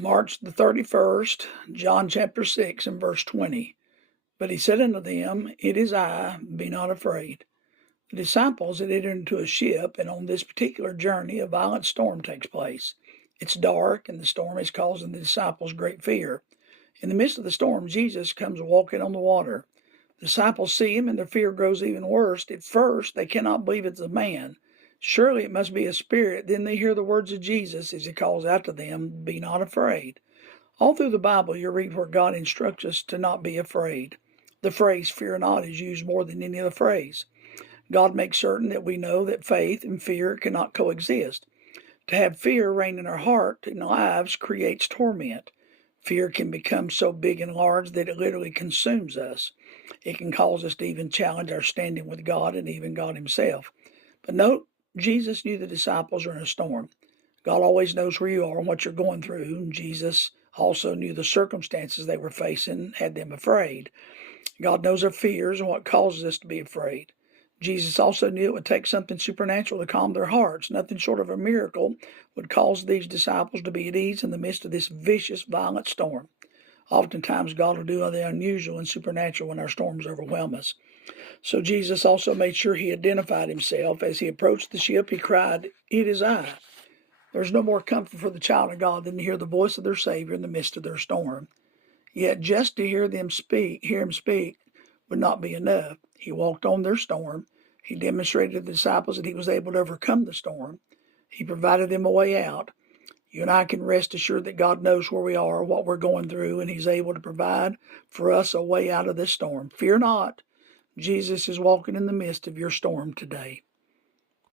March the 31st, John chapter 6 and verse 20. But he said unto them, It is I, be not afraid. The disciples had entered into a ship, and on this particular journey a violent storm takes place. It's dark, and the storm is causing the disciples great fear. In the midst of the storm, Jesus comes walking on the water. The disciples see him, and their fear grows even worse. At first, they cannot believe it's a man. Surely it must be a spirit. Then they hear the words of Jesus as he calls out to them, Be not afraid. All through the Bible, you read where God instructs us to not be afraid. The phrase fear not is used more than any other phrase. God makes certain that we know that faith and fear cannot coexist. To have fear reign in our heart and lives creates torment. Fear can become so big and large that it literally consumes us. It can cause us to even challenge our standing with God and even God himself. But note, Jesus knew the disciples were in a storm. God always knows where you are and what you're going through. Jesus also knew the circumstances they were facing had them afraid. God knows our fears and what causes us to be afraid. Jesus also knew it would take something supernatural to calm their hearts. Nothing short of a miracle would cause these disciples to be at ease in the midst of this vicious, violent storm. Oftentimes, God will do the unusual and supernatural when our storms overwhelm us. So Jesus also made sure he identified himself. As he approached the ship, he cried, It is I. There's no more comfort for the child of God than to hear the voice of their Savior in the midst of their storm. Yet just to hear him speak would not be enough. He walked on their storm. He demonstrated to the disciples that he was able to overcome the storm. He provided them a way out. You and I can rest assured that God knows where we are, what we're going through, and he's able to provide for us a way out of this storm. Fear not. Jesus is walking in the midst of your storm today.